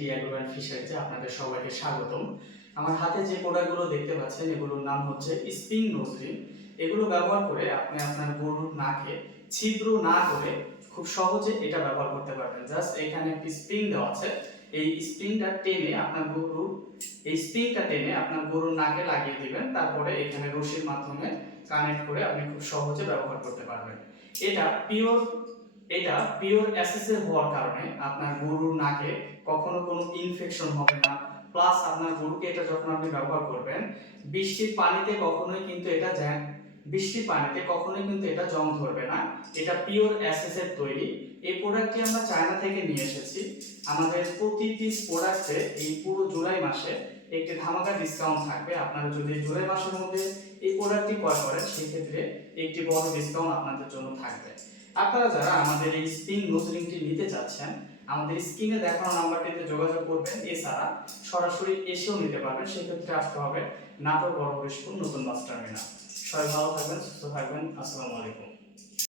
BD agro and ফিশারিজে আপনাদের সবাইকে স্বাগতম। আমার হাতে যে প্রোডাক্টগুলো দেখতে পাচ্ছেন এগুলোর নাম হচ্ছে স্প্রিং নোজরিং। এগুলো ব্যবহার করে আপনি আপনার গরুর নাকে ছিদ্র না করে খুব সহজে এটা ব্যবহার করতে পারবেন। জাস্ট এখানে একটি স্প্রিং দেওয়া আছে, এই স্প্রিংটা টেনে আপনার গরুর নাকে লাগিয়ে দিবেন। তারপরে এখানে রশির মাধ্যমে কানেক্ট করে আপনি খুব সহজে ব্যবহার করতে পারবেন। এটা পিওর অ্যাসেসের হওয়ার কারণে আপনার গরুর নাকে কখনো কোনো ইনফেকশন হবে না। প্লাস আপনার গরুকে এটা যখন আপনি ব্যবহার করবেন, বৃষ্টির পানিতে কখনোই কিন্তু এটা জং ধরবে না। এটা পিওর অ্যাসেসের তৈরি। এই প্রোডাক্টটি আমরা চায়না থেকে নিয়ে এসেছি। আমাদের প্রতি পিস প্রোডাক্টে এই পুরো জুলাই মাসে একটি ধামাকা ডিসকাউন্ট থাকবে। আপনারা যদি জুলাই মাসের মধ্যে এই প্রোডাক্টটি ক্রয় করেন সেক্ষেত্রে একটি বড় ডিসকাউন্ট আপনাদের জন্য থাকবে। আপনারা যারা আমাদের এই স্প্রিং নোজরিংটি নিতে চাচ্ছেন, আমাদের স্ক্রিনে দেখানো নাম্বারটিতে যোগাযোগ করবেন। এছাড়া সরাসরি এসেও নিতে পারবেন। সেক্ষেত্রে আসতে হবে নাটোর বড় হরিশপুর নতুন বাস টার্মিনাল। সবাই ভালো থাকবেন, সুস্থ থাকবেন। আসসালামু আলাইকুম।